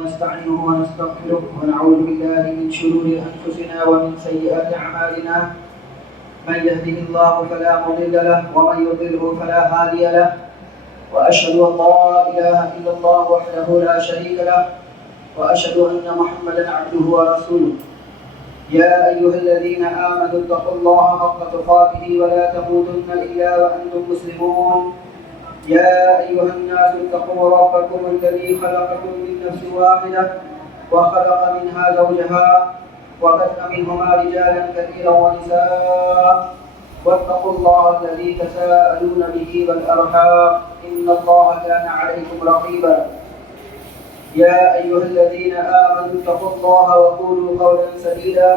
ونستعينه ونستغفره ونعوذ بالله من شرور أنفسنا ومن سيئات أعمالنا من يهده الله فلا مضل له ومن يضلل فلا هادي له وأشهد أن لا إله إلا الله وحده لا شريك له وأشهد أن محمدا عبده ورسوله يا أيها الذين آمنوا اتقوا الله حق تقاته ولا تموتن إلا وأنتم مسلمون يا أيها الناس اتقوا ربكم الذي خلقكم من نفس واحدة وخلق منها زوجها وبث منهما رجالا كثيرا ونساء واتقوا الله الذي تساءلون به والأرحام إن الله كان عليكم رقيبا يا أيها الذين آمنوا اتقوا الله وقولوا قولا سديدا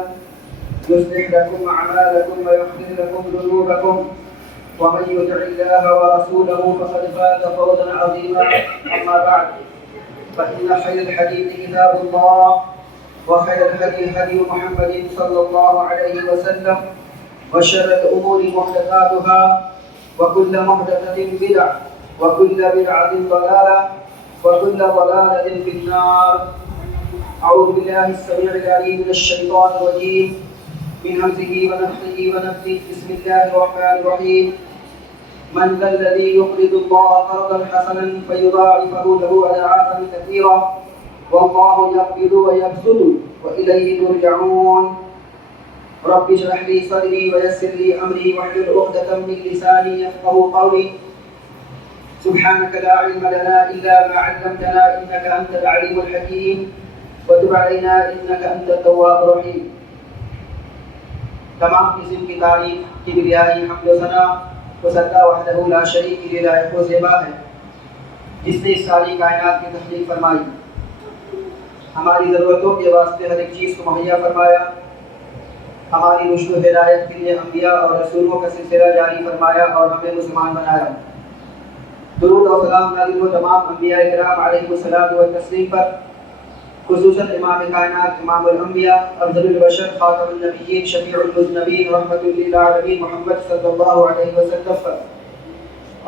يصلح لكم أعمالكم ويغفر لكم ذنوبكم ومن يطع الله ورسوله فقد فاز فوزا عظيما أما بعد فإن خير الحديث كتاب الله وخير الهدي هدي محمد صلى الله عليه وسلم وشر الأمور محدثاتها وكل محدثة بدعة وكل بدعة ضلالة وكل ضلالة في النار. أعوذ بالله السميع العليم من الشيطان الرجيم من همزه ونفخه ونفثه. بسم الله الرحمن الرحيم. من ذا الذي يقرض الله قرضا حسنا فيضاعفه له أضعافا كثيرة والله يقبض ويبسط وإليه ترجعون. رب اشرح لي صدري ويسر لي أمري واحلل عقدة من لساني يفقهوا قولي. سبحانك لا علم لنا إلا ما علمتنا إنك أنت العليم الحكيم وتب علينا إنك أنت التواب الرحيم. تمام قسم کی تعریف کبریائی حمد و ثنا اس اللہ وحدہ لا شریک کے لیے لائق و زیبا ہے جس نے اس ساری کائنات کی تخلیق فرمائی، ہماری ضرورتوں کے واسطے ہر ایک چیز کو مہیا فرمایا، ہماری رشد و ہدایت کے لیے انبیاء اور رسولوں کا سلسلہ جاری فرمایا اور ہمیں مسلمان بنایا۔ درود و سلام نازل ہو تمام انبیاء کرام علیہ الصلوۃ والتسلیم پر، خصوصاً امام کائنات امام الانبیاء افضل البشر خاتم النبیین شفیع المذنبین رحمۃ للعالمین محمد صلی اللہ علیہ وسلم پر۔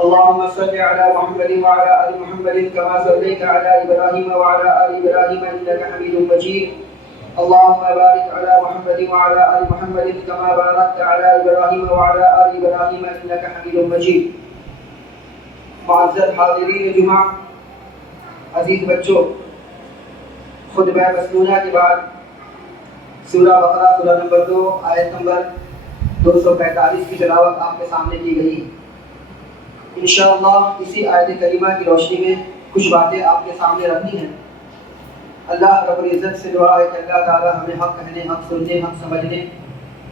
اللهم صل على محمد وعلى آل محمد كما صليت على إبراهيم وعلى آل إبراهيم إنك حميد مجيد. اللهم بارك على محمد وعلى آل محمد كما باركت على إبراهيم وعلى آل إبراهيم إنك حميد مجيد. معزز حاضرین جمعہ، عزیز بچوں، خطبہ مسنونہ کے بعد سورہ بقرہ سورہ نمبر 2 آیت نمبر 245 کی تلاوت آپ کے سامنے کی گئی۔ انشاءاللہ اسی آیت کریمہ کی روشنی میں کچھ باتیں آپ کے سامنے رکھنی ہیں۔ اللہ رب العزت سے دعا ہے کہ اللہ تعالی ہمیں حق کہنے، حق سننے، حق سمجھنے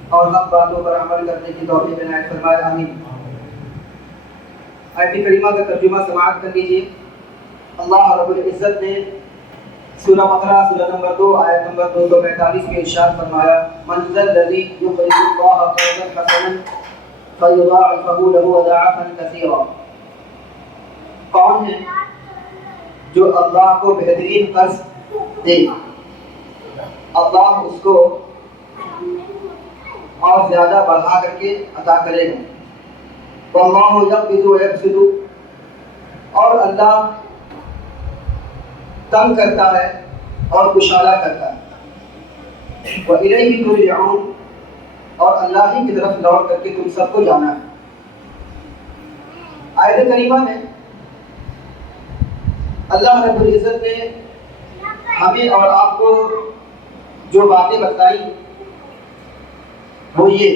اور حق باتوں پر عمل کرنے کی توفیق عنایت فرمائے، آمین۔ آیت کریمہ کا ترجمہ سماعت کر لیجیے۔ اللہ رب العزت نے سورہ بقرہ سورہ نمبر 2 آیت نمبر 245 میں ارشاد فرمایا، من ذا الذی یقرض اللہ قرضا حسنا فیضاعفہ لہ اضعافا کثیرا۔ کون ہے جو اللہ کو بہترین قرض دے، اللہ اس کو اور زیادہ بڑھا کر کے عطا کرے گا۔ واللہ یقبض ویبسط، اور اللہ تنگ کرتا ہے اور کشادہ کرتا ہے۔ وَإِلَيْهِ تُرْجَعُونَ، اور اللہ ہی کی طرف لوٹ کر کے تم سب کو جانا ہے۔ آیت کریمہ میں اللہ رب العزت نے ہمیں اور آپ کو جو باتیں بتائی وہ یہ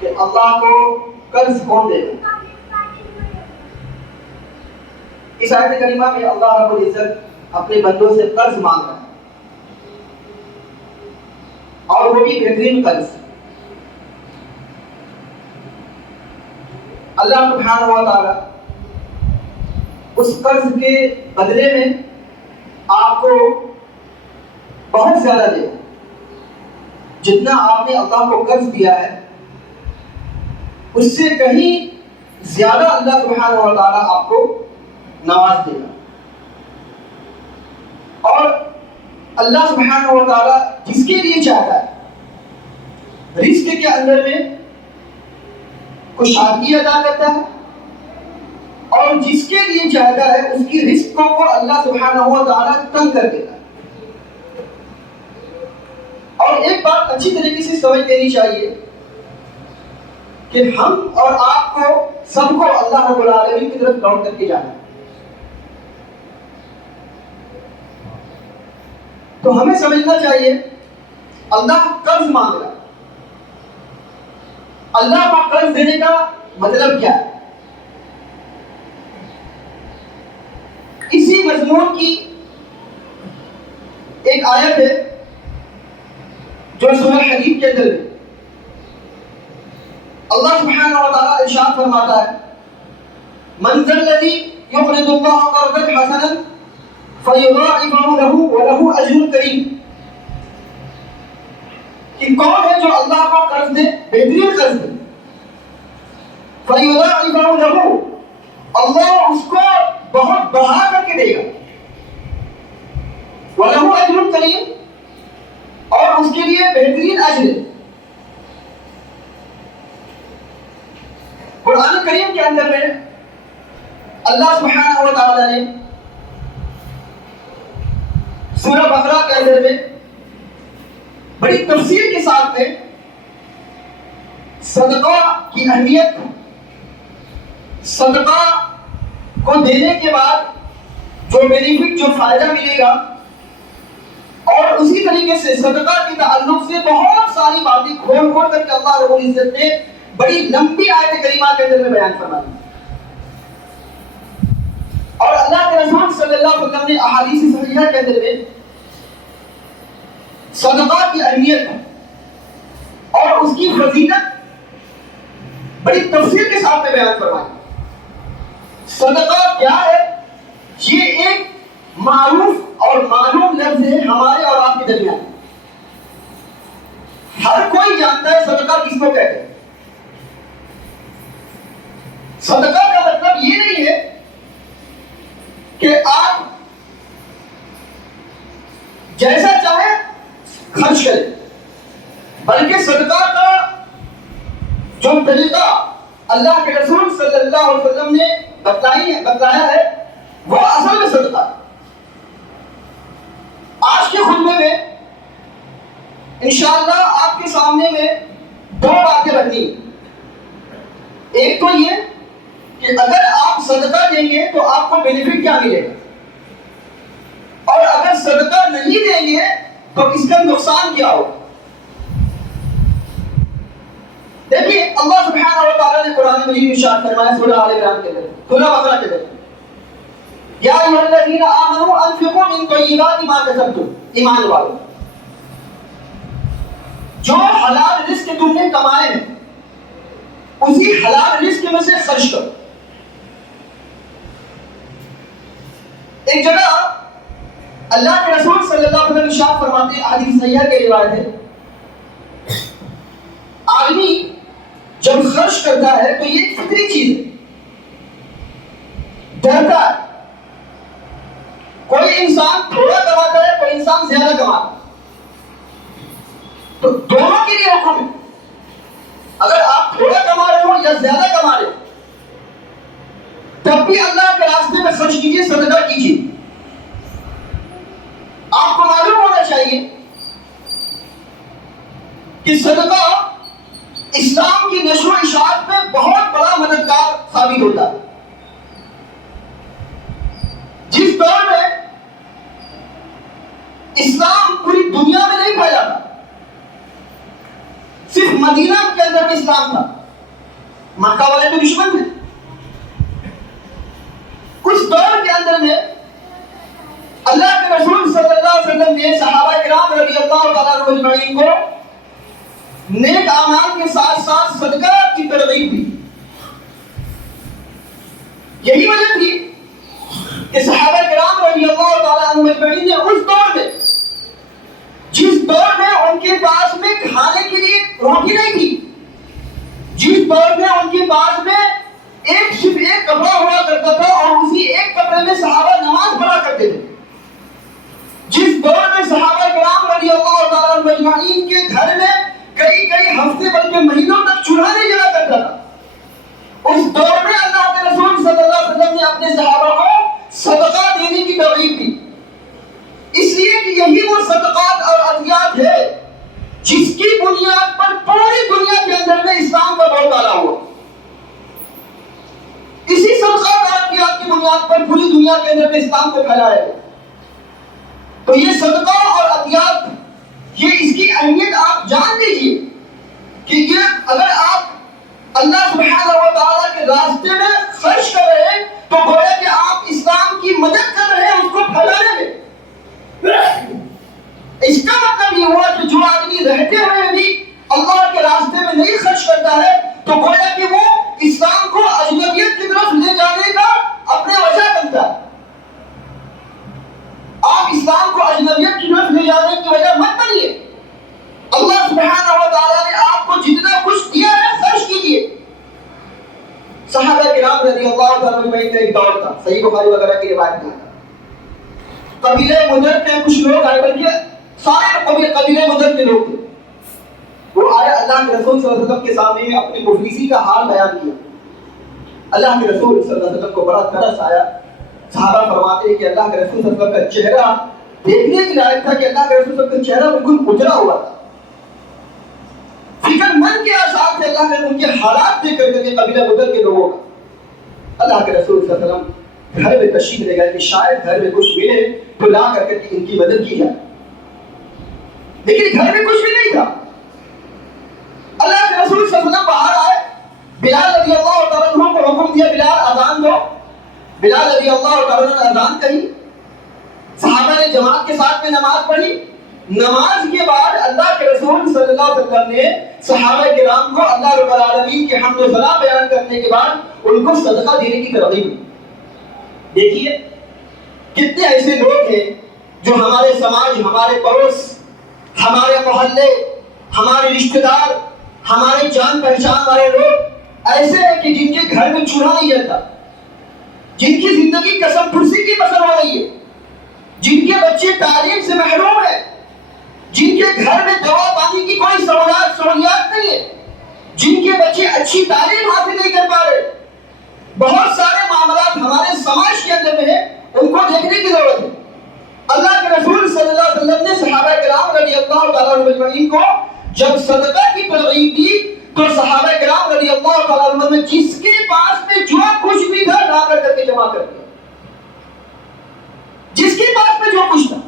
کہ اللہ کو قرض کون دے گا۔ اس آیت کریمہ میں اللہ رب العزت اپنے بندوں سے قرض مانگ رہا ہے، اور وہ بھی بہترین قرض۔ اللہ سبحانہ و تعالی اس قرض کے بدلے میں آپ کو بہت زیادہ دے گا۔ جتنا آپ نے اللہ کو قرض دیا ہے اس سے کہیں زیادہ اللہ سبحانہ و تعالی آپ کو نواز دے گا۔ اور اللہ سبحانہ و تعالی جس کے لیے چاہتا ہے رزق کے اندر میں کشادگی عطا کرتا ہے اور جس کے لیے چاہتا ہے اس کی رزقوں کو اللہ سبحانہ و تعالیٰ تنگ کر دیتا ہے. اور ایک بات اچھی طریقے سے سمجھ لینی چاہیے کہ ہم اور آپ کو سب کو اللہ رب العالمین کی طرف لوٹ کر کے جانا ہے. تو ہمیں سمجھنا چاہیے اللہ قرض مانگ رہا ہے. اللہ کو قرض دینے کا مطلب کیا ہے؟ اسی مضمون کی ایک آیت ہے جو سورہ حدید کے اندر ہے. اللہ سبحانہ و تعالیٰ ارشاد فرماتا ہے من ذا الذی یقرض اللہ قرضا حسنا فیضاعفہ لہ ولہ اجر کریم. کہ کون ہے جو اللہ کو قرض دے، بہترین قرض دے، فیضاعفہ لہ، اللہ اس کو بہت بڑھا کر کے دے گا، وَلَهُ أَجْرٌ کریم، اور اس کے لیے بہترین اجر. قرآن کریم کے اندر میں اللہ سبحانہ و تعالیٰ نے سورہ بقرہ کے اندر میں بڑی تفصیل کے ساتھ میں صدقہ کی اہمیت، صدقہ کو دینے کے بعد جو بینیفٹ، جو فائدہ ملے گا، اور اسی طریقے سے صدقہ کے تعلق سے بہت ساری باتیں کھول کھول کر کے اللہ رب العزت نے بڑی لمبی آیت کریمہ کے اندر میں بیان فرما دی. اور اللہ کے رسول صلی اللہ علیہ وسلم نے احادیث صحیحہ کے اندر میں صدقہ کی اہمیت اور اس کی فضیلت بڑی تفصیل کے ساتھ میں بیان فرمائی. صدقہ کیا ہے؟ یہ ایک معروف اور معلوم لفظ ہے ہمارے اور آپ کے درمیان. ہر کوئی جانتا ہے صدقہ کس کو کہتے ہیں. صدقہ کا مطلب یہ نہیں ہے کہ آپ جیسا چاہے خرچ کریں، بلکہ صدقہ کا جو طریقہ اللہ کے رسول صلی اللہ علیہ وسلم نے بتلایا ہے وہ اصل میں صدقہ ہے. آج کے خطبے میں انشاءاللہ آپ کے سامنے میں دو باتیں رکھنی. ایک تو یہ کہ اگر آپ صدقہ دیں گے تو آپ کو بینیفٹ کیا ملے گا، اور اگر صدقہ نہیں دیں گے تو اس کا نقصان کیا ہوگا. دیکھیے اللہ سبحانہ و تعالیٰ نے قرآن مجید میں ارشاد فرمایا سورہ آل عمران کے اندر، سورہ بقرہ کے اندر، یا ایھا الذین آمنوا انفقوا من طیبات ما کسبتم. ایمان والو، جو حلال رزق تم نے کمائے ہیں اسی حلال رزق میں سے خرچ کرو. ایک جگہ اللہ کے رسول صلی اللہ علیہ وسلم ارشاد فرماتے ہیں، حدیث صحیحہ کی روایت ہے، آدمی جب خرچ کرتا ہے تو یہ ایک فطری چیز ہے، ڈرتا ہے. کوئی انسان تھوڑا کماتا ہے، کوئی انسان زیادہ کماتا ہے، تو دونوں کے لیے حکم ہے. اگر آپ تھوڑا کما رہے ہو یا زیادہ کما رہے ہو تب بھی اللہ کے راستے میں خرچ کیجیے، صدقہ کیجیے. آپ کو معلوم ہونا چاہیے کہ صدقہ اسلام کی نشر و اشاعت میں بہت بڑا مددگار ثابت ہوتا ہے. جس دور میں اسلام پوری دنیا میں نہیں پھیلا تھا، صرف مدینہ کے اندر میں اسلام تھا، مکہ والے تو دشمن تھے. اس دور کے اندر میں اللہ کے رسول صلی اللہ علیہ وسلم نے صحابہ کرام رضی اللہ تعالیٰ عنہم اجمعین کو نیک اعمال کے ساتھ ساتھ صدقہ کی ترغیب دی. یہی وجہ تھی کہ صحابہ کرام رضی اللہ تعالیٰ عنہم اجمعین نے اس دور میں، جس دور میں ان کے پاس میں کھانے کے لیے روٹی نہیں تھی، جس دور میں ان کے پاس میں صرف ایک کپڑا ہوا کرتا تھا اور اسی ایک کپڑے میں صحابہ نماز پڑھا کرتے تھے، جس دور میں صحابہ کرام رضی اللہ تعالیٰ عنہم اجمعین کے گھر میں کئی ہفتے بلکہ مہینوں تک چولہا نہیں جلا کرتا تھا، اس دور میں اللہ کے رسول صلی اللہ علیہ وسلم نے اپنے صحابہ کو صدقہ دینے کی ترغیب دی، اس لیے کہ یہی وہ صدقات اور عطیات ہے جس کی بنیاد پر پوری دنیا کے اندر میں اسلام کا دور ڈالا ہوا۔ اسی صدقات اور عطیات کی بنیاد پر پوری دنیا کے اندر میں اسلام کو پھیلایا ہے۔ تو یہ صدقہ اور عطیات، یہ اس کی اہمیت آپ جان لیجئے کہ یہ اگر آپ اللہ سبحانہ و تعالیٰ کے راستے میں خرچ کر رہے ہیں تو گویا کہ آپ اسلام کی مدد کر رہے ہیں اس کو پھیلانے میں۔ اس کا مطلب یہ ہوا کہ جو آدمی رہتے ہوئے بھی اللہ کے راستے میں نہیں خرچ کرتا ہے تو گویا کہ وہ اسلام کو اجنبیت کی طرف لے جانے کا اپنے وجہ بنتا ہے۔ آپ اسلام کو اجنبیت کی طرف لے جانے کی وجہ مت بنیے۔ اللہ سبحانہ و تعالیٰ نے آپ کو جتنا کچھ دیا ہے خرچ کیجیے۔ صحابہ کرام رضی اللہ تعالیٰ عنہ کا ایک دور تھا، صحیح بخاری وغیرہ کی روایت میں قبیلہ مدر کے کچھ لوگ آئے، بلکہ سارے قبیلہ مدر کے لوگ تھے۔ وہ آئے اللہ کے رسول صلی اللہ علیہ وسلم کے سامنے میں اپنی مفلسی کا حال بیان کیا۔ اللہ کے رسول صلی اللہ علیہ وسلم کو بڑا ترس آیا۔ صحابہ فرماتے ہیں کہ اللہ کے رسول صلی اللہ علیہ وسلم کا چہرہ دیکھنے کے لائق تھا کہ اللہ کے رسول صلی اللہ علیہ وسلم کا چہرہ بالکل اجڑا ہوا تھا۔ فکر مند کے آثار تھے اللہ کے ان کے حالات دیکھ کر کے قبیلہ مدر کے لوگوں کا۔ اللہ کے رسول صلی اللہ علیہ وسلم گھر میں تشریف لے گئے کہ شاید گھر میں کچھ ملے تو لا کر کے ان کی مدد کی جائے، لیکن گھر میں کچھ بھی نہیں تھا۔ اللہ کے رسول صلی اللہ علیہ وسلم باہر آئے، بلال رضی اللہ تعالیٰ عنہ کو حکم دیا بلال اذان دو۔ بلال رضی اللہ تعالیٰ عنہ اذان کہی، صحابہ نے جماعت کے ساتھ میں نماز پڑھی۔ نماز کے بعد اللہ کے رسول صلی اللہ علیہ وسلم نے صحابہ کرام کو اللہ رب العالمین کے حمد و ثنا بیان کرنے کے بعد ان کو صدقہ دینے کی ترغیب دی۔ دیکھیے کتنے ایسے لوگ ہیں جو ہمارے سماج، ہمارے پڑوس، ہمارے محلے، ہمارے رشتہ دار، ہمارے جان پہچان والے لوگ ایسے ہیں کہ جن کے گھر میں چولہا نہیں جلتا، جن کی زندگی قسم پرسی کی بسر ہو رہی ہے، جن کے بچے تعلیم سے محروم ہیں، جن کے گھر میں دوا پانی کی کوئی سہولیات نہیں ہے، جن کے بچے اچھی تعلیم حاصل نہیں کر پا رہے۔ بہت سارے معاملات ہمارے سماج کے اندر میں ہیں، ان کو دیکھنے کی ضرورت ہے۔ اللہ کے رسول صلی اللہ علیہ وسلم نے صحابہ کرام رضی اللہ تعالیٰ عنہ اجمعین کو جب صدقہ کی ترغیب دی تو صحابہ کرام رضی اللہ تعالیٰ عنہ نے جس کے پاس میں جو کچھ بھی تھا لا کر کے جمع کر دیا، جس کے پاس میں جو کچھ تھا۔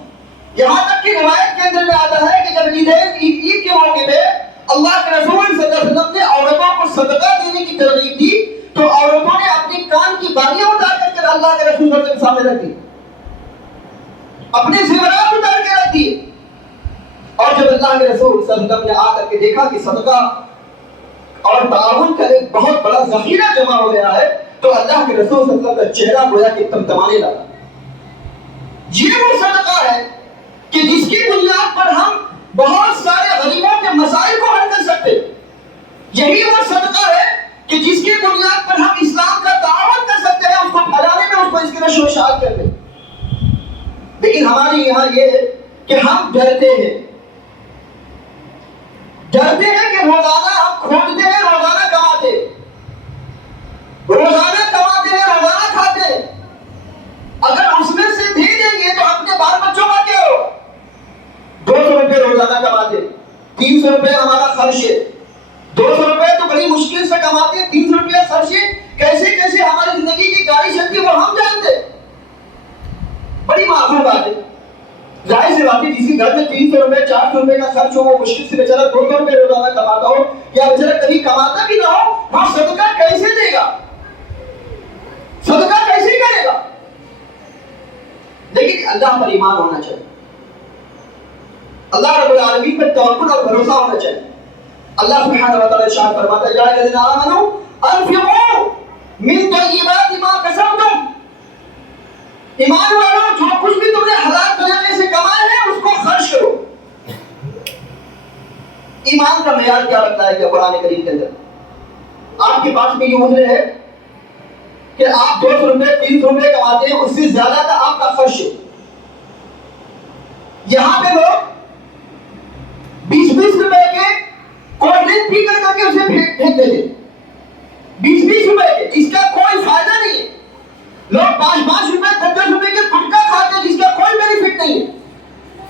یہاں تک کہ روایت کے اندر میں آتا ہے کہ جب عید کے موقع پہ اللہ کے رسول صلی اللہ علیہ وسلم نے عورتوں کو صدقہ دینے کی ترغیب دی تو عورتوں نے اپنی کان کی بالیاں اتار کر کے اللہ کے رسول صلی اللہ علیہ وسلم کے سامنے رکھ دی، اپنے زیورات اتار کے رکھ دیے۔ اور جب اللہ کے رسول صلی اللہ علیہ وسلم نے آ کر کے دیکھا کہ صدقہ اور تعاون کا ایک بہت بڑا ذخیرہ جمع ہو گیا ہے تو اللہ کے رسول صلی اللہ علیہ وسلم کا چہرہ گویا کہ تمتمانے لگا۔ یہ وہ صدقہ ہے کہ جس کی بنیاد پر ہم بہت سارے غریبوں کے مسائل کو حل کر سکتے، یہی وہ صدقہ ہے کہ جس کی بنیاد پر ہم اسلام کا تعاون کر سکتے ہیں، اس کو پھیلانے میں، اس کو اس کی نشر و اشاعت کرنے میں۔ لیکن ہمارے یہاں یہ ہے کہ ہم ڈرتے ہیں کہ روزانہ ہم کھولتے ہیں، روزانہ کماتے ہیں، روزانہ کھاتے ہیں، اگر اس میں سے دے دیں گے تو اپنے بال بچوں کا کیا ہو؟ 200 روپے روزانہ کماتے، 300 روپے ہمارا خرچ ہے، 200 روپے تو بڑی مشکل سے کماتے ہیں، 300 روپے خرچ ہے، کیسے ہماری زندگی کی گاڑی چلتی وہ ہم جانتے۔ بڑی معقول بات ہے، ظاہر سی بات ہے، جس کے گھر میں 300 روپے 400 روپے کا خرچ ہو وہ مشکل سے بیچارہ 200 روپے روزانہ کماتا ہو، یا بیچارہ کبھی کماتا بھی نہ ہو، وہ صدقہ کیسے دے گا، صدقہ کیسے کرے گا؟ لیکن اللہ پر ایمان ہونا چاہیے، اللہ رب العالمین پر توکل اور بھروسہ ہونا چاہیے۔ اللہ سبحانہ و تعالیٰ ارشاد فرماتا ہے یا الذین آمنوا انفقوا من طیبات ما کسبتم، ایمان والوں جو کچھ بھی تم نے حلال طریقے سے کمائے ہیں اس کو خرچ کرو۔ ایمان کا معیار کیا بتایا گیا قرآن کریم کے اندر؟ آپ کے پاس میں یہ عذر ہے کہ آپ 200 روپے 300 روپے کماتے ہیں، اس سے زیادہ کا آپ کا خرچ ہے۔ یہاں پہ لوگ 20 روپے کے کولڈ ڈرنک پی کر کے اسے پھینک دیتے، 20 روپے کے، جس کا کوئی فائدہ نہیں ہے۔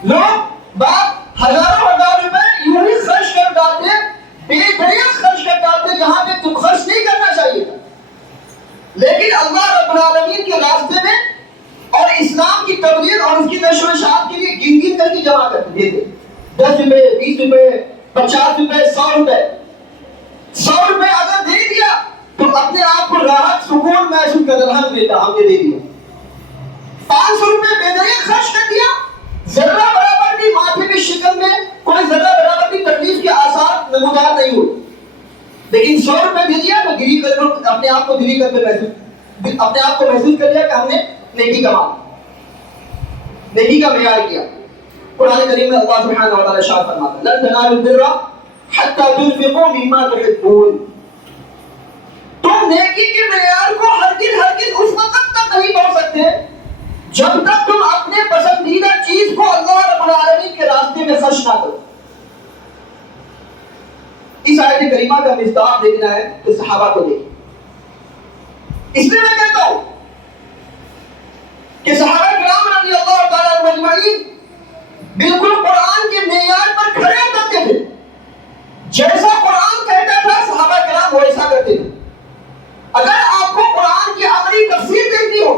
لوگ باپ ہزاروں ہزار روپے یوں ہی خرچ کر ڈالتے، بے دریغ خرچ کر ڈالتے جہاں پہ تم خرچ نہیں کرنا چاہیے تھا، لیکن اللہ رب العالمین کے راستے میں اور اسلام کی تبلیغ اور اس کی نشر و اشاعت کے لیے گن گن کر کے جمع کرتے دیتے، 10 روپے 20 روپے 50 روپے 100 روپے 100 روپے اگر دے دیا تو اپنے آپ کو راحت سکون محسوس کر الحمدللہ ہم نے دے دیا۔ 500 روپے بے دریغ خرچ کر دیا، ذرہ برابر بھی ماتھے کی شکل میں کوئی ذرہ برابر بھی تکلیف کے آثار نمودار نہیں ہوئے، لیکن 100 روپے دے دیا تو گری کر اپنے آپ کو دلی کر کے اپنے آپ کو محسوس کر لیا کہ ہم نے نیکی کا معیار کیا۔ قرآن کریم میں اللہ سبحانہ و تعالی ارشاد فرماتا ہے لن تنالوا البر حتى تنفقوا مما تحبون، تم نیکی کے معیار کو ہرگز اس وقت تک نہیں پہنچ سکتے جب تک تم اپنے پسندیدہ چیز کو اللہ رب العالمین کے راستے میں خرچ نہ کرو۔ اس آیت کریمہ کا مصداق دیکھنا ہے تو صحابہ کو دیکھیں۔ اس لیے میں کہتا ہوں کہ صحابہ کرام رضی اللہ تعالیٰ عنہم اجمعین بالکل قرآن کے معیار پر کھڑے اترتے تھے، جیسا قرآن کہتا تھا صحابہ کرام ویسا کرتے تھے۔ اگر آپ کو قرآن کی عملی تفسیر دیکھنی ہو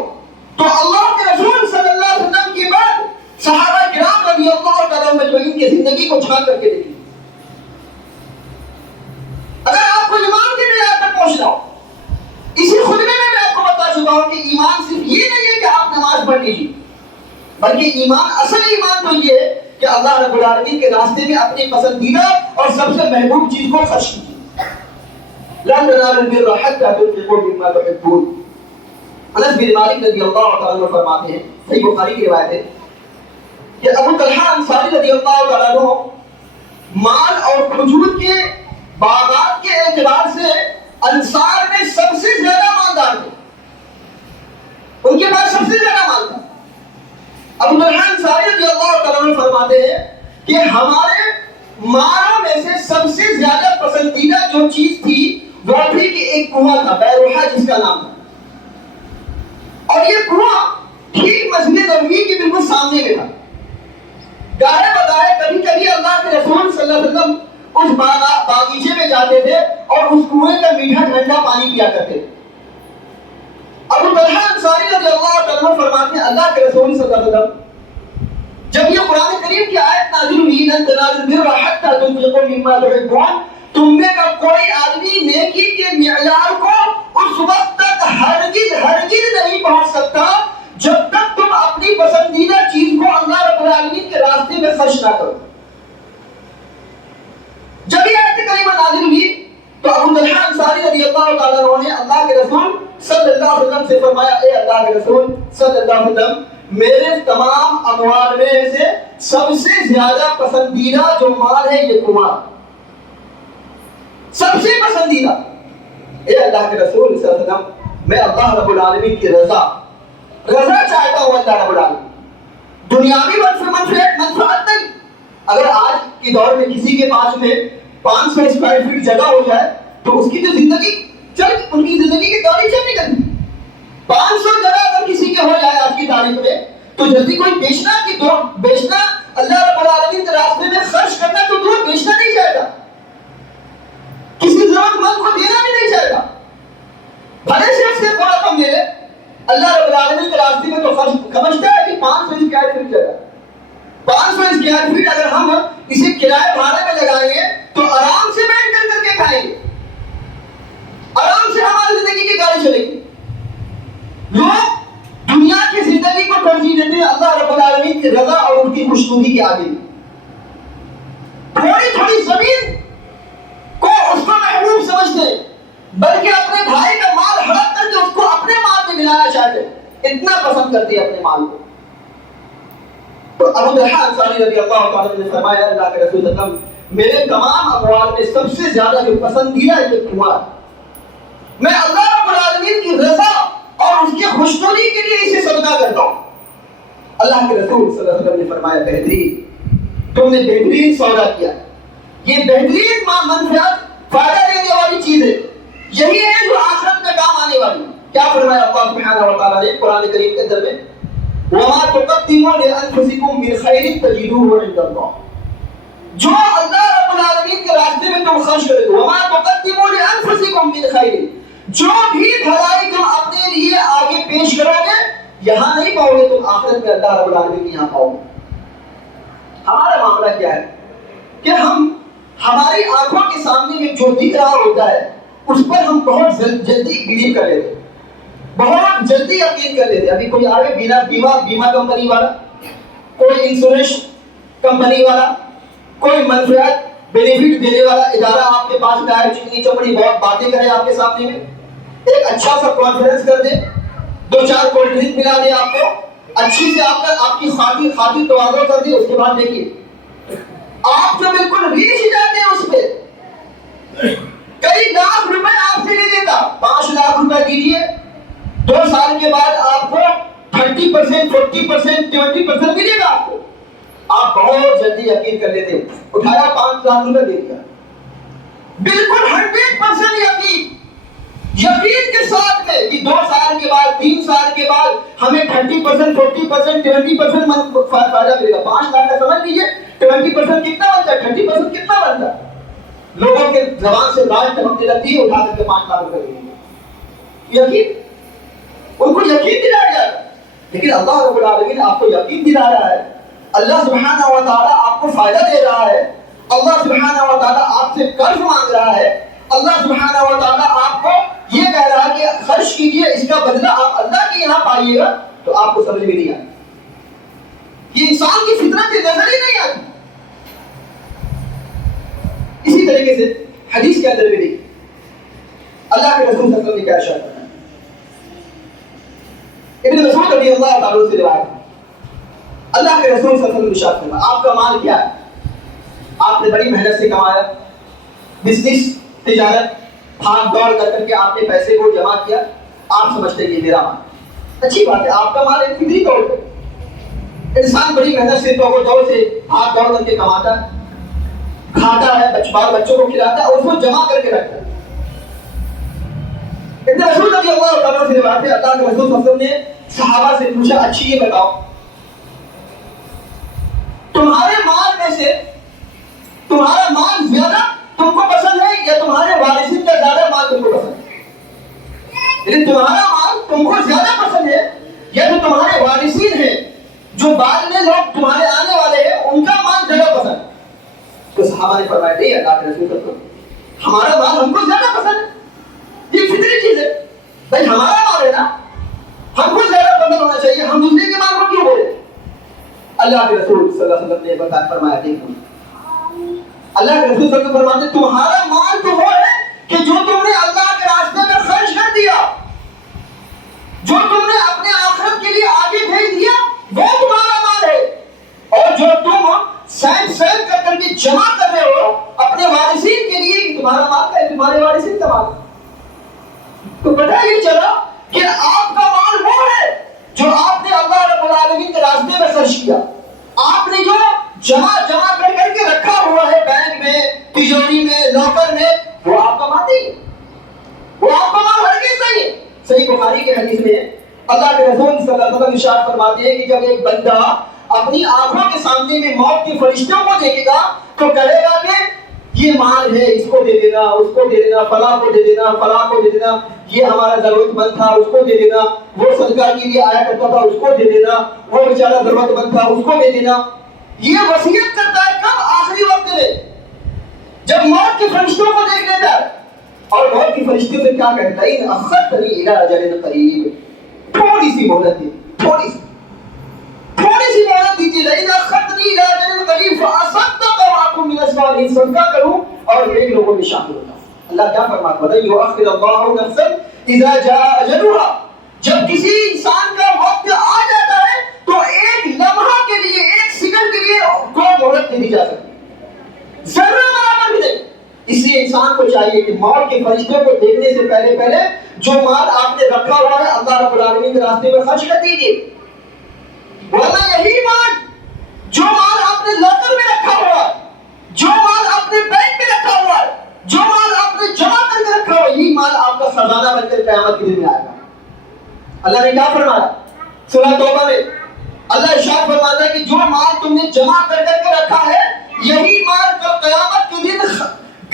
تو اللہ کے رسول صلی اللہ علیہ وسلم کے بعد صحابہ کرام رضی اللہ تعالیٰ عنہم اجمعین کی زندگی کو جھانک کر کے دیکھیں۔ اگر آپ کو ایمان کے معیار تک پہنچنا ہو، اسی خطبے میں آپ کو بتا چکا ہوں کہ ایمان صرف یہ نہیں ہے کہ آپ نماز پڑھ لیجیے، بلکہ ایمان اصل ایمان تو یہ ہے کہ اللہ رب العالمین کے راستے میں اپنی پسندیدہ اور سب سے محبوب چیز کو خرچ کیجیے۔ لن تنالوا البر حتى تنفقوا مما تحبون۔ انس بن مالک رضی اللہ تعالیٰ عنہ فرماتے ہیں، صحیح بخاری کی روایت ہے کہ ابو طلحہ انصاری رضی اللہ تعالیٰ عنہ مال اور کھجور کے باغات کے اعتبار سے انصار میں سب سے زیادہ مالدار تھے، ان کے پاس سب سے زیادہ مال تھا۔ ابو طلحہ انصاری رضی اللہ تعالیٰ عنہ فرماتے ہیں کہ ہمارے مالوں میں سے سب سے زیادہ پسندیدہ جو چیز تھی وہ تھی کہ ایک کنواں تھا بیروحہ جس کا نام تھا، اور یہ کنواں ٹھیک مسجد نبوی کے بالکل سامنے میں تھا۔ گاہے بگاہے کبھی کبھی اللہ کے رسول صلی اللہ علیہ وسلم اس باغیچے میں جاتے تھے اور اس کنویں کا میٹھا ٹھنڈا پانی پیا کرتے تھے۔ ابو طلحہ انصاری رضی اللہ عنہ فرماتے ہیں اللہ کے رسول صلی اللہ علیہ وسلم جب یہ قرآن کریم کی آیت نازل ہوئی لن تنالوا البر حتى تنفقوا مما تحبون، تم میں کا کوئی آدمی نیکی کے معیار کو اس وقت تک ہرگز نہیں پہنچ سکتا جب تک تم اپنی پسندیدہ چیز کو اللہ رب العالمین کے راستے میں خرچ نہ کرو۔ جب یہ آیت کریمہ نازل ہوئی تو ابو طلحہ انصاری رضی اللہ تعالیٰ عنہ نے اللہ کے رسول صلی اللہ علیہ وسلم سے فرمایا اے اللہ کے رسول صلی اللہ علیہ وسلم، میرے تمام اموال میں سے سب سے زیادہ پسندیدہ جو مال ہے یہ کنواں، سب سے پسندیدہ۔ اے اللہ کے رسول صلی اللہ علیہ وسلم، میں اللہ رب العالمین کی رضا چاہتا ہوں، اللہ رب العالمین دنیاوی منفعت نہیں۔ اگر آج کے دور میں کسی کے پاس میں 500 اسکوائر فٹ جگہ ہو جائے تو اس کی تو زندگی ان کی زندگی کی گاڑی چل نکلتی۔ 500 جگہ اگر کسی کے ہو جائے آج کی تاریخ میں تو جلدی کوئی بیچنا اللہ رب العالمین کے راستے میں خرچ کرنا تو دور بیچنا نہیں چاہے گا، کسی ضرورت مند کو دینا بھی نہیں چاہے گا، بھلے سے اس سے تھوڑا کم لے لے، اللہ رب العالمین کے راستے میں تو خرچ سمجھتا ہے کہ 500 اسکوائر فٹ جگہ 500 اسکوائر فٹ اگر ہم اسے کرائے بھاڑے میں لگائیں گے تو آرام سے مینٹین کر کے کھائیں گے، آرام سے ہماری زندگی کی گاڑی چلے گی۔ لوگ دنیا کی زندگی کو ترجیح دیتے ہیں اللہ رب العالمین کی رضا اور ان کی خوشنودی کے آگے۔ تھوڑی زمین کو اس کو محبوب سمجھتے ہیں، بلکہ اپنے بھائی کا مال ہڑپ کر کے اس کو اپنے مال میں ملانا چاہتے ہیں، اتنا پسند کرتے ہیں اپنے مال کو۔ تو ابو طلحہ انصاری رضی اللہ تعالیٰ نے فرمایا اللہ کے رسول صلی اللہ علیہ وسلم، میرے تمام اموال میں سب سے زیادہ جو پسندیدہ یہ کنواں، میں اللہ رب العالمین کی رضا اور اس کی خوشنودی کے لیے اسے صدقہ کرتا ہوں۔ اللہ کے رسول صلی اللہ علیہ وسلم نے فرمایا بہترین، تم نے بہترین سودا کیا، یہ بہترین منفعت فائدہ دینے والی چیز ہے، یہی ہے جو آخرت میں کام آنے والی۔ کیا فرمایا اللہ سبحانہ و تعالیٰ نے قرآن کریم کے اندر میں وما تقدموا لانفسكم من خير تجدوه عند الله. جو اللہ رب العالمین کے راستے میں تم خرچ کرے گے، وما تقدموا لانفسکم من خیر، جو بھی بھلائی تم اپنے لیے آگے پیش کرو گے یہاں نہیں پاؤ گے، تم آخرت میں اللہ رب العالمین کی یہاں پاؤ گے. ہمارا معاملہ کیا ہے کہ ہم ہماری آنکھوں کے سامنے میں جو دکھ رہا ہوتا ہے اس پر ہم بہت جلدی بلیو کر لیتے، بہت جلدی یقین کر لیتے. ابھی کوئی آگے بیمہ کمپنی والا، کوئی انشورنس کمپنی والا، کوئی منفعت بینیفٹ دینے والا ادارہ آپ کے پاس میں آئے، چکنی چپڑی بہت باتیں کرے آپ کے سامنے میں، ایک اچھا سا کانفرنس کر دے، 2-4 کولڈ ڈرنک پلا دے آپ کو، اچھی سے آپ کی خاطر تواضع کر دے، اس کے بعد دیکھیے آپ تو بالکل ریچھ جاتے ہیں اس پہ. کئی لاکھ روپے آپ سے لے لیتا، 5 لاکھ روپے دیجیے، 2 سال کے بعد آپ کو 30%، 40%، 20% ملے گا آپ کو. آپ بہت جلدی یقین کر لیتے، اٹھایا 5 لاکھ روپے دے دیا، بالکل 100% یقین کے ساتھ میں کہ 2 سال کے بعد، 3 سال کے بعد ہمیں 30%، 40%، 20% فائدہ ملے گا. 5 لاکھ کا سمجھ لیجیے 20% کتنا بنتا ہے، 30% کتنا بنتا ہے. لوگوں کے زبان سے راج ٹپکنے لگتی ہے، اٹھا کر کے 5 لاکھ روپے دیں گے. یقین ان کو یقین دلایا جاتا ہے، لیکن اللہ رب العالمین آپ کو یقین دلا رہا ہے. اللہ سبحانہ و تعالیٰ آپ کو فائدہ دے رہا ہے، اللہ سبحانہ و تعالیٰ آپ سے قرض مانگ رہا ہے، اللہ سبحانہ و تعالیٰ آپ کو یہ کہہ رہا ہے کہ خرچ کیجئے، اس کا بدلہ آپ اللہ کے یہاں پائیے گا. تو آپ کو سمجھ میں نہیں آتی، یہ انسان کی فطرت نظر ہی نہیں آتی. اسی طریقے سے حدیث کے اندر بھی دیکھیں اللہ کے رسول صلی اللہ علیہ وسلم نے کیا ارشاد فرمایا. ابن مسعود رضی اللہ تعالیٰ سے روایت ہے، اللہ کے رسول صلی اللہ علیہ وسلم نے ارشاد فرمایا آپ کا مال کیا ہے، آپ نے بڑی محنت سے کمایا، بزنس تجارت بھاگ دوڑ کر کے آپ نے پیسے کو جمع کیا، آپ سمجھتے ہیں یہ میرا مال. اچھی بات ہے، آپ کا مال ایک فطری طور پہ انسان بڑی محنت سے دوڑ سے بھاگ دوڑ کر کے کماتا ہے، کھاتا ہے، بچوں کو کھلاتا ہے اور اس کو جمع کر کے رکھتا ہے. ابن مسعود رضی اللہ تعالیٰ سے روایت ہے، اللہ کے رسول صلی اللہ علیہ وسلم نے صحابہ سے پوچھا اچھی یہ بتاؤ تمہارے مال میں سے تمہارا مال زیادہ تم کو پسند ہے یا تمہارے وارثین کا زیادہ مال تم کو پسند ہے؟ یعنی تمہارا مال تم کو زیادہ پسند ہے یا جو تمہارے وارثین ہیں، جو بعد میں لوگ تمہارے آنے والے ہیں، ان کا مال زیادہ پسند ہے؟ تو صحابہ نے فرمایا نہیں اللہ کے رسول صلی اللہ علیہ وسلم، ہمارا مال ہم کو زیادہ پسند ہے، یہ فطری چیز ہے. بھائی ہمارا مال ہے نا، ہم کو زیادہ پسند ہونا چاہیے، ہم دوسرے کے مال کو کیوں بولے؟ اللہ کے رسول صلی اللہ علیہ وسلم نے بتا فرمایا دیکھو اللہ کے رسول صلی اللہ علیہ وسلم فرماتے تمہارا مال تو وہ ہے کہ جو تم نے اللہ کے راستے میں خرچ کر دیا، جو تم نے اپنے آخرت کے لیے آگے بھیج دیا، وہ تمہارا مال ہے. اور جو تم سیو کر کے جمع کر رہے ہو اپنے وارثین کے لیے، تمہارا مال ہے، تمہارے وارثین کا مال. تو پتہ یہ چلا کہ آپ کا مال وہ ہے جو آپ نے اللہ رب العالمین کے راستے میں خرچ کیا. آپ نے جو جمع کر کے رکھا ہوا ہے بینک میں، تجوری میں، لاکر میں، وہ آپ کا مال نہیں، وہ آپ کا مال ہرگز نہیں ہے. صحیح بخاری کے حدیث میں اللہ کے رسول صلی اللہ علیہ وسلم ارشاد فرماتے ہیں کہ جب ایک بندہ اپنی آنکھوں کے سامنے میں موت کے فرشتوں کو دیکھے گا تو کہے گا کہ یہ مال ہے، اس کو دے دینا، اس کو دے دینا، فلاں کو دے دینا، فلاں کو دے دینا، یہ ہمارا ضرورت مند تھا اس کو دے دینا، وہ صدقہ کے لیے آیا کرتا تھا اس کو دے دینا، وہ بیچارہ ضرورت مند تھا اس کو دے دینا. یہ وصیت کرتا ہے کب؟ آخری وقت میں جب موت کے فرشتوں کو دیکھ لیتا ہے. اور موت کے فرشتوں سے کیا کہتا ہے؟ ان اخرتنی الی اجل قریب، تھوڑی سی مہلت دی، تھوڑی سی مہلت دیجیے. لئن اخرتنی الی اجل قریب فاصدق واکن من الصالحین، صدقہ کروں اور ایک لوگوں میں شامل ہوتا ہوں. اللہ کیا فرماتا ہے؟ یؤخر اللہ نفسا اذا جاء اجلها، جب کسی انسان کا وقت آ جاتا ہے تو ایک لمحہ کے لیے، ایک سیکنڈ کے لیے کوئی مہلت نہیں دی جا سکتی، ذرہ برابر بھی نہیں. اس لیے انسان کو چاہیے کہ موت کے فرشتوں کو دیکھنے سے پہلے جو مال آپ نے رکھا ہوا ہے اللہ رب العالمین کے راستے میں خرچ کر دیجیے. ورنہ یہی مال، جو مال آپ نے لاکر میں رکھا ہوا ہے، جو مال آپ نے بینک میں رکھا ہوا ہے، جو مال آپ نے جمع کر کے رکھا ہوا ہے، یہی مال آپ کا خزانہ بن کر قیامت کے دن میں آئے گا. اللہ نے کیا فرمایا سورہ توبہ میں؟ اللہ ارشاد فرماتا ہے کہ جو مال تم نے جمع کر کر کے رکھا ہے یہی مال کل قیامت کے دن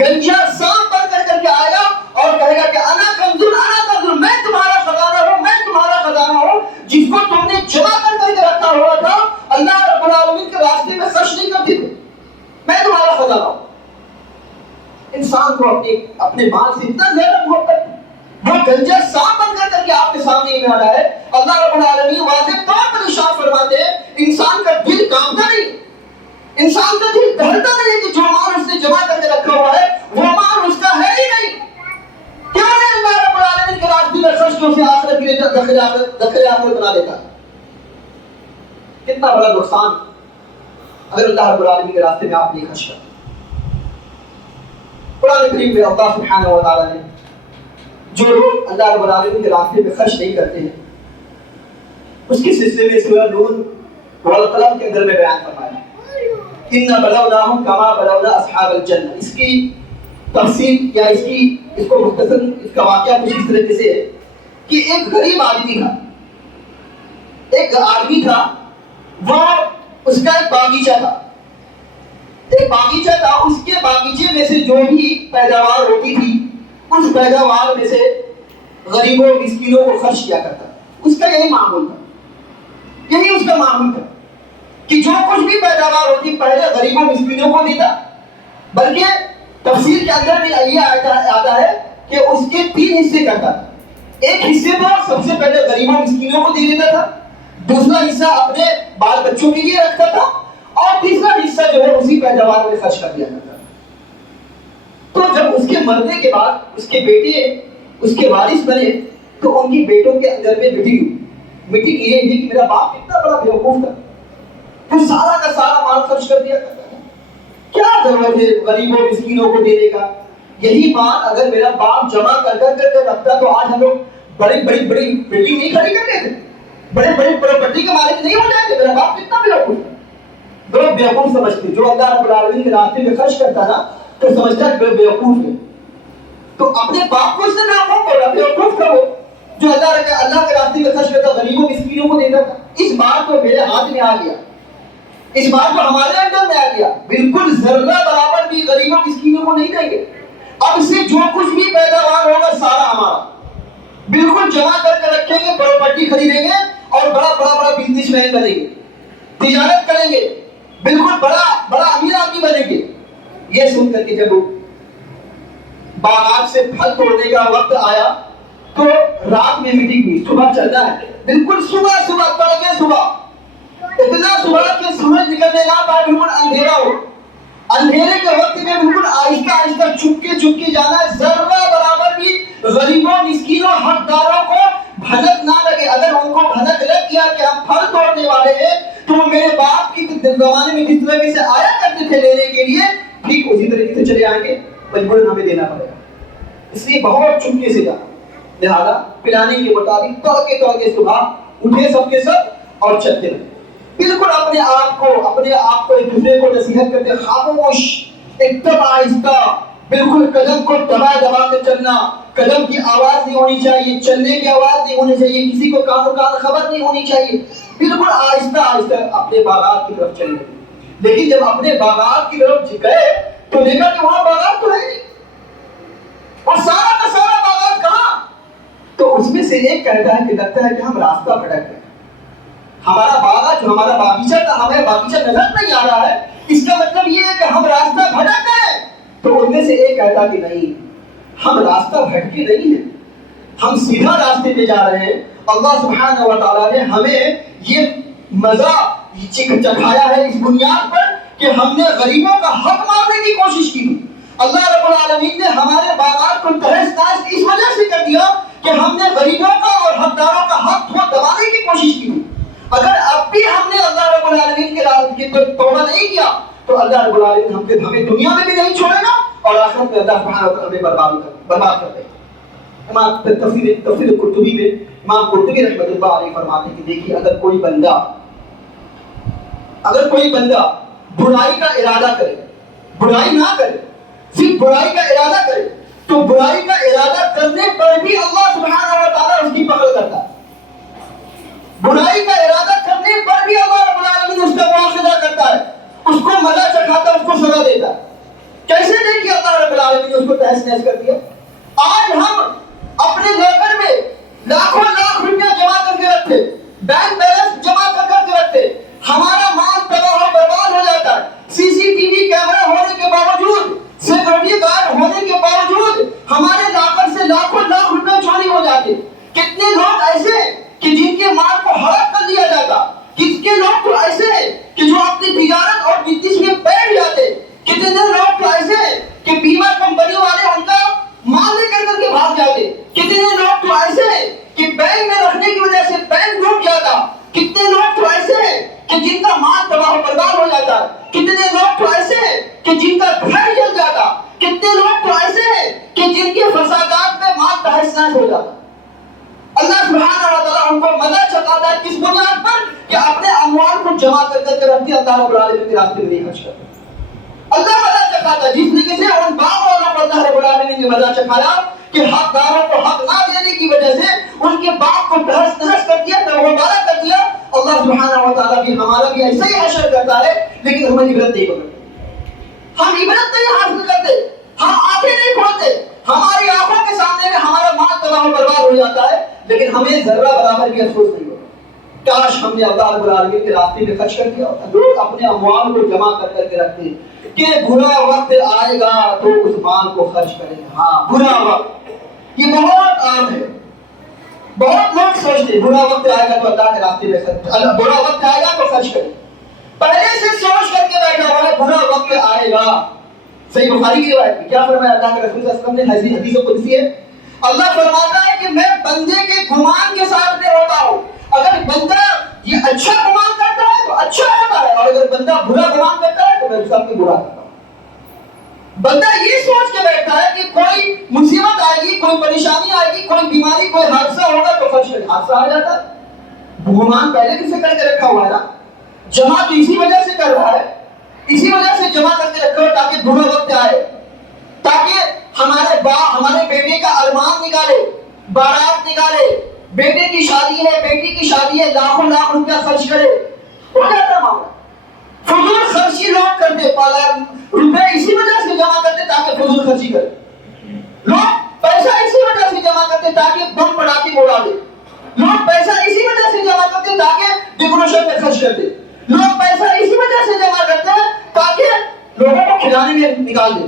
گنجا سانپ بن کر کے آئے گا اور کہے گا کہ انا کنزون، میں تمہارا خزانہ ہوں، میں تمہارا خزانہ ہوں، جس کو تم نے جمع کر کے رکھا ہوا تھا اللہ رب العالمین کے راستے میں خرچ نہیں کرتے تھے، میں تمہارا خزانہ ہوں۔ انسان کو اپنے مال سے اتنا زیادہ محبت ہے، وہ گنجا سانپ بن کر کے آپ کے سامنے میں آ رہا ہے۔ اللہ رب العالمین واضح طور پر ارشاد فرماتے ہیں انسان کا دل کانپتا نہیں، انسان کا دل دہلتا نہیں کہ جو مال اس نے جمع کر کے رکھا ہوا ہے وہ مال اس کا ہے ہی نہیں، کیوں نہیں اللہ رب العالمین کے راستے میں خرچ کر اسے آخرت کے لیے ذخیرہ آخرت بنا دیتا ہے؟ کتنا بڑا نقصان اگر اللہ رب العالمین کے راستے میں آپ نہیں خرچ کرتے۔ قرآن کریم میں اللہ سبحانہ و تعالیٰ نے جو لوگ اللہ رب العالمین کے راستے میں خرچ نہیں کرتے ہیں اس کے سلسلے میں سورہ نون والقلم کے اندر میں بیان فرمایا اِنَّ بَلَوْنَاهُمْ كَمَا بَلَوْنَا أَصْحَابَ الْجَنَّةِ۔ اس کی تفصیل یا اس کو مختصر اس کا واقعہ کچھ اس طریقے سے ہے کہ ایک غریب آدمی تھا، وہ اس کا ایک باغیچہ تھا، اس کے باغیچے میں سے جو بھی پیداوار ہوتی تھی اس پیداوار میں سے غریبوں مسکینوں کو خرچ کیا کرتا، اس کا یہی معمول تھا، یہی اس کا معمول تھا کہ جو کچھ بھی پیداوار ہوتی پہلے غریبوں مسکینوں کو دیتا، بلکہ تفسیر کے اندر بھی یہ آتا ہے کہ اس کے 3 حصے کرتا تھا، ایک حصے تو سب سے پہلے غریبوں مسکینوں کو دے دیتا تھا، دوسرا حصہ اپنے بال بچوں کے لیے رکھتا تھا اور تیسرا حصہ جو ہے اسی پیداوار میں خرچ کر دیا کرتا تھا۔ تو جب اس کے مرنے کے بعد اس کے بیٹے اس کے وارث بنے تو ان کی بیٹوں کے اندر میں میٹنگ یہ ہوئی کہ میرا باپ کتنا بڑا بیوقوف تھا، وہ سارا کا سارا مال خرچ کر دیا کرتا تھا، کیا ضرورت ہے غریبوں مسکینوں کو دینے کا؟ یہی مال اگر میرا باپ جمع کر رکھتا تو آج ہم لوگ بڑی بلڈنگ نہیں کھڑی کرتے تھے، بڑے پراپرٹی کے مالک نہیں ہو جاتے۔ میرا باپ کتنا بیوقوف تھا۔ لوگ بیوقوف سمجھتے جو اللہ رب العالمین کے راستے میں خرچ کرتا نا تو سمجھتا ہے بیوقوف ہے، تو اپنے باپ کو اس نے بیوقوف بولا، بیوقوف تھا وہ جو اللہ کے راستے میں خرچ کرتا، غریبوں مسکینوں کو دیتا تھا۔ اس بات کو میرے ہاتھ میں آ گیا، اس بات کو ہمارے اندر میں آ گیا، بالکل ذرہ برابر بھی غریبوں مسکینوں کو نہیں دیں گے، اب سے جو کچھ بھی پیداوار ہوگا سارا ہمارا، بالکل جمع کر کے رکھیں گے، پراپرٹی خریدیں گے اور بڑا بزنس مین بنیں گے، تجارت کریں گے، بالکل بڑا امیر آدمی بنیں گے۔ یہ سن کر کے جب باغات سے پھل توڑنے کا وقت آیا تو رات میں میٹنگ ہوئی، صبح چلنا ہے، بالکل صبح تڑکے صبح، اتنا صبح کہ سورج نکلنے نہ پائے، بالکل اندھیرا ہو، اندھیرے کے وقت میں بالکل آہستہ چپکے جانا ہے، ذرہ برابر بھی غریبوں مسکینوں حقداروں کو بھنک نہ لگے۔ اگر ان کو بھنک لگ گیا کہ ہم پھل توڑنے والے ہیں تو میرے باپ کی زمانے میں جس طریقے سے آیا کرتے تھے لینے کے لیے ٹھیک اسی طریقے سے چلے آئیں گے، مجبوراً ہمیں دینا پڑے گا، اس لیے بہت چپکے سے جانا، لہذا پلاننگ کے مطابق تڑکے صبح اٹھے سب کے سب اور چلتے رہے، بالکل اپنے آپ کو ایک دوسرے کو نصیحت کرتے، خاموش، ایک دم آہستہ، بالکل قدم کو دبا کے چلنا، قدم کی آواز نہیں ہونی چاہیے، چلنے کی آواز نہیں ہونی چاہیے، کسی کو کان خبر نہیں ہونی چاہیے، بالکل آہستہ اپنے باغات کی طرف چلنے۔ لیکن جب اپنے باغات کی طرف گئے تو دیکھا کہ وہاں باغات تو ہے نہیں، اور سارا کا سارا باغات کہاں؟ تو اس میں سے ایک کہتا ہے کہ لگتا ہے کہ ہم راستہ بھٹک گئے، ہمارا باغیچہ تھا، ہمیں باغیچہ نظر نہیں آ رہا ہے، اس کا مطلب یہ ہے کہ ہم راستہ بھٹک گئے۔ تو ان میں سے ایک کہتا کہ نہیں، ہم راستہ بھٹکے نہیں ہیں، ہم سیدھا راستے پہ جا رہے ہیں۔ اللہ سبحانہ و تعالیٰ نے ہمیں یہ مزہ چکھایا ہے اس بنیاد پر کہ ہم نے غریبوں کا حق ماننے کی کوشش کی۔ اللہ رب العالمین نے ہمارے باغات کو تہس نہس اس وجہ سے کر دیا کہ ہم نے غریبوں کا اور حقداروں کا حق دبانے کی کوشش کی۔ اگر اب بھی ہم نے اللہ رب العالمین کے توبہ نہیں کیا تو اللہ رب العالمین ہمیں دنیا میں بھی نہیں چھوڑے گا اور آخرت میں اللہ سبحانہ و تعالیٰ ہمیں برباد کر دے گا۔ تفسیر قرطبی میں امام قرطبی رحمۃ اللہ علیہ فرماتے ہیں کہ دیکھیے اگر کوئی بندہ برائی کا ارادہ کرے، برائی نہ کرے، صرف برائی کا ارادہ کرے تو برائی کا ارادہ کرنے پر بھی اللہ سبحانہ و تعالیٰ اس کی پکڑ کرتا ہے۔ برائی کا ارادہ کرنے پر بھی اللہ رب العالمین اس کا مواخذہ کرتا ہے، اس کو مزہ چکھاتا ہے، اس کو سزا دیتا ہے۔ کیسے دیکھیے اللہ رب العالمین نے اس کو تہس نہس کر دیا۔ آج ہم اپنے لاکر میں لاکھوں لاکھ روپیہ جمع کر کے رکھتے، بینک بیلنس جمع کر کے رکھتے، ہمارا مال تباہ و برباد ہو جاتا ہے۔ سی سی ٹی وی کیمرہ ہونے کے باوجود، سیکورٹی گارڈ ہونے کے باوجود ہمارے لاکر سے لاکھوں لاکھ روپے چوری ہو جاتے۔ کتنے لوگ ایسے کہ جن کے مال کو ہڑپ کر لیا جاتا، کتنے لوگ تو ایسے کہ جو اپنی تجارت اور بزنس میں بیٹھ جاتے، کتنے لوگ تو ایسے کہ بیمہ کمپنی والے ان کا مال لے کر کے بھاگ جاتے، کتنے لوگ تو ایسے کہ بینک میں رکھنے کی وجہ سے بینک ڈوب جاتا، کتنے لوگ تو ایسے کہ جن کا مال تباہ و برباد ہو جاتا، کتنے لوگ تو ایسے کہ جن کا گھر جل جاتا، کتنے لوگ تو ایسے کہ جن کے فسادات میں مال تہس نہس ہو جاتا۔ اللہ سبحانہ و تعالیٰ ان کو مزہ چکھاتا ہے، کس بنیاد پر؟ کہ اپنے اموال کو جمع کر کے رکھتے، اللہ رب العالمین کے راستے میں نہیں خرچ کرتے۔ اللہ مزہ چکھاتا ہے، جس طریقے سے ان باغ والوں کو اللہ رب العالمین نے مزہ چکھایا کہ حقداروں کو حق نہ دینے کی وجہ سے ان کے باغ کو تہس نہس کر دیا، تباہ کر دیا۔ اللہ سبحانہ و تعالیٰ بھی ہمارا بھی ایسا ہی حشر کرتا ہے، لیکن ہمیں عبرت نہیں پکڑتے، ہم عبرت نہیں حاصل کرتے، ہم آنکھیں نہیں کھولتے، ہماری آنکھوں کے سامنے میں ہمارا مال تباہ و برباد ہو جاتا ہے، لیکن ہمیں ذرہ برابر بھی افسوس نہیں ہوتا۔ کاش ہم نے اللہ رب العالمین کے راستے میں خرچ کر دیا ہوتا۔ لوگ اپنے اموال کو جمع کر کے رکھتے کہ برا وقت آئے گا تو اس مال کو خرچ کریں گے۔ ہاں، برا وقت یہ بہت عام ہے، بہت لوگ سوچتے برا وقت آئے گا تو اللہ کے راستے میں خرچ، برا وقت آئے گا تو خرچ کریں، پہلے سے سوچ کر کے بیٹھا ہوا ہے برا وقت آئے گا۔ صحیح بخاری کی روایت میں کیا فرمایا اللہ کے رسول صلی اللہ علیہ وسلم نے، حدیث قدسی ہے، اللہ فرماتا ہے کہ میں بندے کے گمان کے ساتھ میں ہوتا ہوں، اگر بندہ یہ اچھا گمان کرتا ہے تو اچھا ہوتا ہے، اور اگر بندہ برا گمان کرتا ہے تو میں سب کو برا کرتا ہوں۔ بندہ یہ سوچ کے بیٹھتا ہے کہ کوئی مصیبت آئے گی، کوئی پریشانی آئے گی، کوئی بیماری، کوئی حادثہ ہوگا تو خرچ کرے، حادثہ آ جاتا ہے۔ گمان پہلے کس سے کر کے رکھا ہوا ہے نا، جمع تو اسی وجہ سے کر رہا ہے، اسی وجہ سے جمع کر کے رکھا ہوا تاکہ برا وقت آئے، تاکہ ہمارے بیٹے کا ارمان نکالے، بارات نکالے، بیٹے کی شادی ہے، بیٹی کی شادی ہے، لاکھوں لاکھ روپیہ خرچ کرے، ہو جاتا معاملہ۔ فضول خرچی لوگ کرتے، روپے اسی وجہ سے جمع کرتے تاکہ فضول خرچی کرے، لوگ پیسہ اسی وجہ سے جمع کرتے تاکہ بم پڑاخے اڑا دے، لوگ پیسہ اسی وجہ سے جمع کرتے تاکہ ڈیکوریشن میں خرچ کر دے، لوگ پیسہ اسی وجہ سے جمع کرتے ہیں تاکہ لوگوں کو کھلانے میں نکال دے،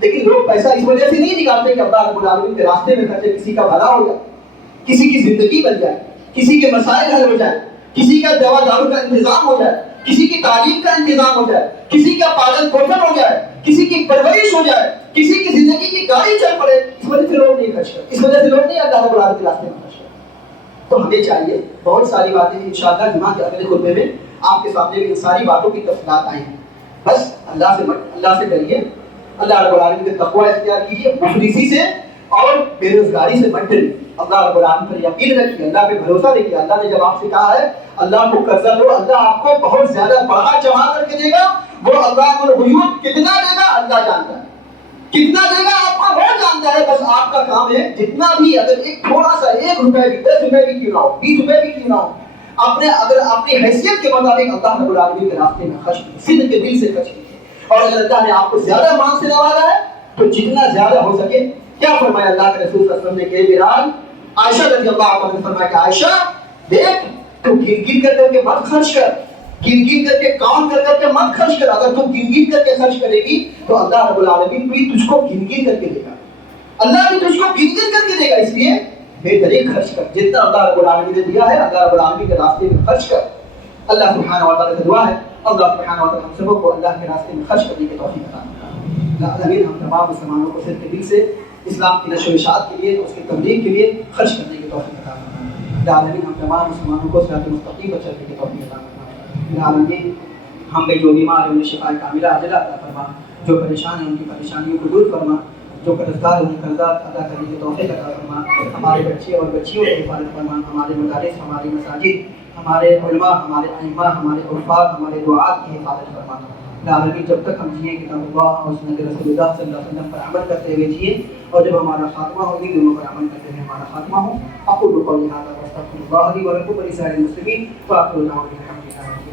لیکن لوگ پیسہ اس وجہ سے نہیں نکالتے کہ اللہ رب العالمین کے راستے میں خرچے، کسی کا بھلا ہو جائے، کسی کی زندگی بن جائے، کسی کے مسائل حل ہو جائے، کسی کا دوا دارو کا انتظام ہو جائے، کسی کی تعلیم کا انتظام ہو جائے، کسی کا پالن پوشن ہو جائے، کسی کی پرورش ہو جائے، کسی کی زندگی کی گاڑی چل پڑے، اس وجہ سے لوگ نہیں خرچ کرتے، اس وجہ سے لوگ نہیں اللہ رب العالمین کے راستے میں خرچ کرتے۔ تو ہمیں چاہیے، بہت ساری باتیں انشاءاللہ جمعہ کے اگلے خطبے میں آپ کے سامنے بھی ان ساری باتوں کی تفصیلات آئیں گی، بس اللہ سے ڈریے، اللہ رب العالمین کے تقوی اختیار کیجیے، مفلسی سے اور بے روزگاری سے مت ڈریے، اللہ رب العالمین پر یقین رکھیے، اللہ پہ بھروسہ رکھیے۔ اللہ نے جب آپ سے کہا ہے اللہ کو قرضہ دو، اللہ آپ کو بہت زیادہ بڑا جمع کر کے دے گا، وہ اللہ الغیوب کتنا دے گا اللہ جانتا ہے، کتنا دے گا آپ کو وہ جانتا ہے، بس آپ کا کام ہے جتنا بھی، اگر ایک تھوڑا سا 1 روپے بھی، 10 روپے بھی کیوں نہ ہو، 20 روپے بھی کیوں نہ ہو، اگر اپنی حیثیت کے مطابق اللہ رب العالمین کے راستے میں خرچ کیجیے، صدق کے دل سے خرچ کیجیے، اور اگر اللہ نے آپ کو زیادہ مال سے نوازا ہے تو جتنا زیادہ ہو سکے، کیا فرمایا اللہ کے رسول صلی اللہ علیہ وسلم نے کہ بلال، عائشہ رضی اللہ عنہ نے فرمایا کہ عائشہ دیکھ، تو گن گن کر کے مت خرچ کر، گن گن کر کے کام کر کے مت خرچ کر، اگر تو گن گن کر کے خرچ کرے گی تو اللہ رب العالمین بھی تجھ کو گن گن کر کے دے گا، اللہ بھی تجھ کو گن گن کر کے دے گا، اس لیے بہترین خرچ کر، جتنا اللہ رب العالمین نے دیا ہے اللہ رب العالمین کے راستے میں خرچ کر۔ اللہ سبحانہ و تعالیٰ سے دعا ہے اللہ سبحانہ و تعالیٰ ہم سب کو اللہ کے راستے میں خرچ کرنے کی توفیق عطا فرمائے۔ اللہ امین ہم تمام مسلمانوں کو صرف دل سے اسلام کی نشر و اشاعت کے لیے، اس کی تبلیغ کے لیے خرچ کرنے کی توفیق عطا فرمائے۔ اللہ امین ہم تمام مسلمانوں کو صراط مستقیم پر چلنے کی توفیق عطا فرمائے۔ اللہ امین ہم پہ جو بیمار ہیں انہیں شفا کاملہ عاجلہ عطا فرما، جو پریشان ہیں ان کی پریشانیوں کو دور فرما، جو قرضدار ہیں انہیں قرضات ادا کرنے کی توفیق عطا فرما، ہمارے بچے اور بچیوں کی حفاظت فرما، ہمارے مدارس، ہماری مساجد، ہمارے علماء، ہمارے ائمہ، ہمارے عرفات، ہمارے دعات کی حفاظت فرما۔ العالمین جب تک ہم جیے کتاب اللہ اور سنت رسول اللہ صلی اللہ علیہ وسلم پر عمل کرتے ہوئے جیے، اور جب ہمارا خاتمہ ہو دین دونوں پر عمل کرتے ہوئے ہمارا خاتمہ ہو. اقول قولی ھذا واستغفر اللہ لی ولکم ولسائر المسلمین وآخر دعوانا الحمد للہ.